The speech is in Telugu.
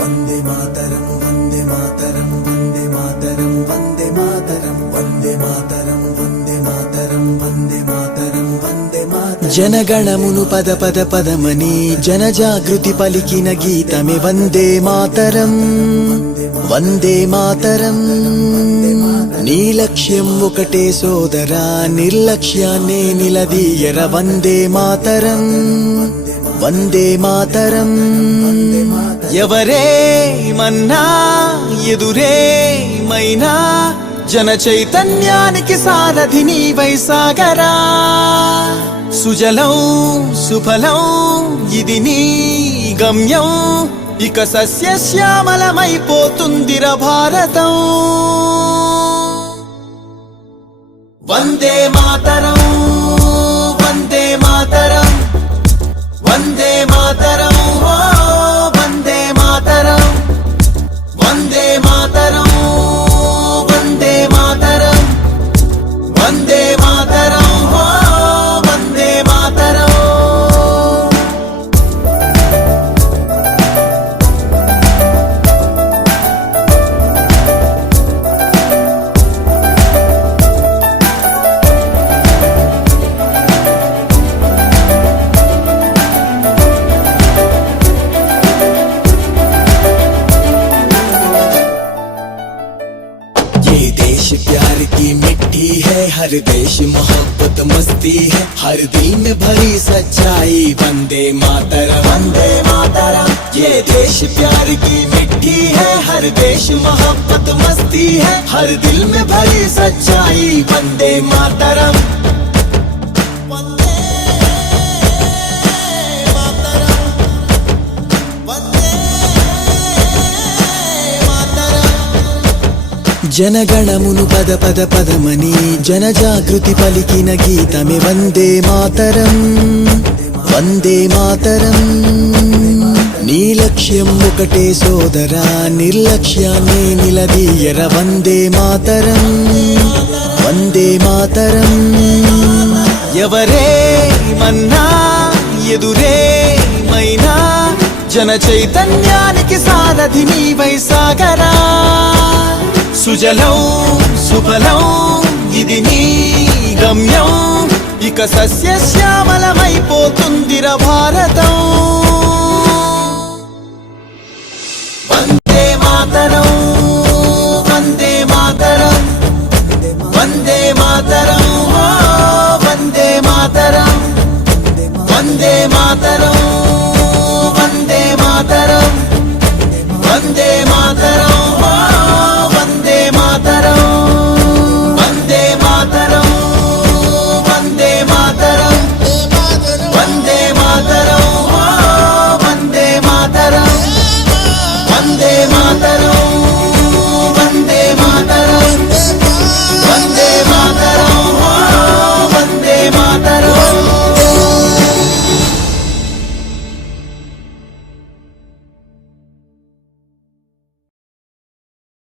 वंदे मातरम वंदे मातरम वंदे मातरम वंदे मातरम वंदे मातरम वंदे मातरम वंदे मातरम वंदे मातरम जनगणमुनु पद पद पदमनी जनजागृति पलिकिन गीतमे वंदे मातरम वंदे मातरम నీ లక్ష్యం ఒకటే సోదరా నిర్లక్ష్యాన్నే నిలదీయర వందే మాతరం వందే మాతరం ఎవరే మన్నా ఎదురే మైనా జన చైతన్యానికి సారథి నీవై సాగరా సుజలం సుఫలం ఇది నీ గమ్యం ఇక సస్యశ్యామలమైపోతుందిర భారతం వందే మాతరం వందే మాతరం వందే మాతరం ఓ వందే మాతరం వందే మాతరం వందే మాతరం వందే మాతరం ఓ వందే మాతరం प्यार की मिट्टी है हर देश मोहब्बत मस्ती है हर दिल में भरी सच्चाई वंदे मातरम वंदे मातरम ये देश प्यार की मिट्टी है हर देश मोहब्बत मस्ती है हर दिल में भरी सच्चाई वंदे मातरम जनगणमुनु पद पद पदमनी जनजागृति पलिकिन गीतमे वंदे मातरम वंदे मातरम నీ లక్ష్యం ఒకటే సోదరా నిర్లక్ష్యాన్నే నిలదీయర వందే మాతరం వందే మాతరం ఎవరే మన్నా ఎదురే మైనా జన చైతన్యానికి సారథి నీవై సాగరా సుజలం సుఫలం ఇది నీ గమ్యం ఇక సస్యశ్యామలమైపోతుందిర భారతం వందే మాతరం వందే మాతరం వందే మాతరం ఓ వందే మాతరం వందే మాతరం వందే మాతరం వందే మాతరం ఓ వందే మాతరం వందే మాతరం వందే మాతరం వందే మాతరం ఓ వందే మాతరం